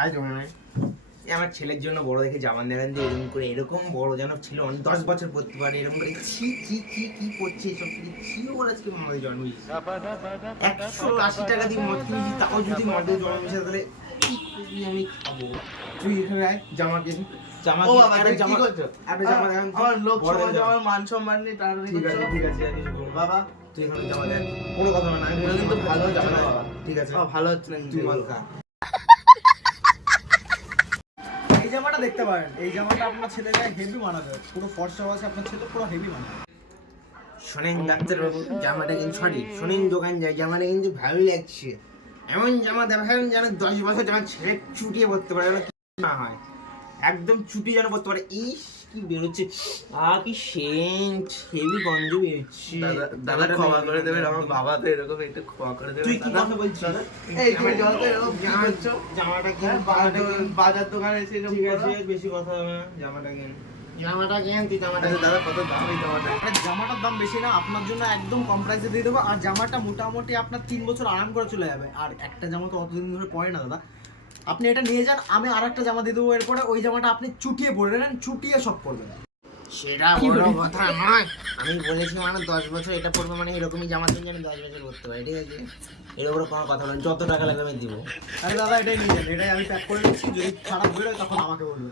আয় জমে নাই। আমার ছেলের জন্য বড় দেখে জামা দেখান দিয়ে এরকম করে, এরকম বড় যেন ছিল 10 বছর পড়তে পারে এরকম করে। ছি ছি ছি কি করছে এসব, ছি ওর আজকে মদে জন্ম দিয়েছে। 180 টাকা দিয়ে মদ কিনেছি, তাও যদি মদে জন্ম দিয়েছে তাহলে কি আমি খাবো? তুই এখানে আয়, জামা কিন। জামা ও কিন, বাবা, একটা তুমি কি জামা, করছো? একটা জামা দেখান তো। আমার লোক বড় সমাজে জামা। আমার মান সম্মান নেই, তাড়াতাড়ি ঠিক আছে করছো। ঠিক আছে, আর কিছু করবো না। বাবা তুই এখানে জামা দেখ, কোনো কথা হবে না, আমি এগুলো কিন্তু ভালো হচ্ছে জামা না দেখ। বাবা। ঠিক আছে ভালো হচ্ছে না কিন্তু তুই মাল এগুলো। খা। এই জামাটা দেখতে পারেন, এই জামাটা আপনার ছেলে গায়ে হেভি মানাবে, পুরো ফর্সা আছে আপনার ছেলে, পুরো হেভি মানাবে। শোনেন ডাক্তারবাবু, জামাটা কিন্তু সরি, শোনেন দোকান যায়, জামাটা কিন্তু ভালোই লাগছে। এমন জামা দেখাবেন যেন 10 বছর যেন ছেলে চুটিয়ে পড়তে পারে, যেন কিছু না হয়, একদম চুটি যেন পড়তে পারে। ইস কি বেরোচ্ছে, কি সেন্ট, হেভি গন্ধ বেরোচ্ছে। দাদা ক্ষমা করে দেবেন, আমার বাবা তো এরকম, একটু ক্ষমা করে দেবেন। তুই কি দাদা, কথা বলছিস? দাদা, এই তুমি জলটা এরকম কি করছো? জামাটা কিন, বাজার দোকানে এসে এরকম ঠিক করো? আছে বেশি কথা হবে না, জামাটা কিন, জামাটা কিন, তুই জামাটা আচ্ছা কিন। দাদা, কত দাম এই জামাটা? জামাটার দাম বেশি না, আপনার জন্য একদম কম প্রাইসে দিয়ে দেবো। আর জামাটা মোটামুটি আপনার 3 বছর আরাম করে চলে যাবে। আর একটা জামা তো অতদিন ধরে পরে না দাদা, আপনি এটা নিয়ে যান, আমি আর একটা জামা দিয়ে দেবো এরপরে। ওই জামাটা আপনি চুটিয়ে পরে নেন, চুটিয়ে সব করবেন। সেটা বড় কথা নয়, আমি বলেছি মানে 10 বছর এটা পড়বে, মানে এরকমই জামা কিনে আমি 10 বছর পড়তে পারি, ঠিক আছে? এর উপরে কোনো কথা নয়, যত টাকা লাগবে আমি দিব। আরে দাদা এটাই নিয়ে যান, এটাই আমি প্যাক করে দিচ্ছি, যদি খারাপ বেরোয় তখন আমাকে বলবেন।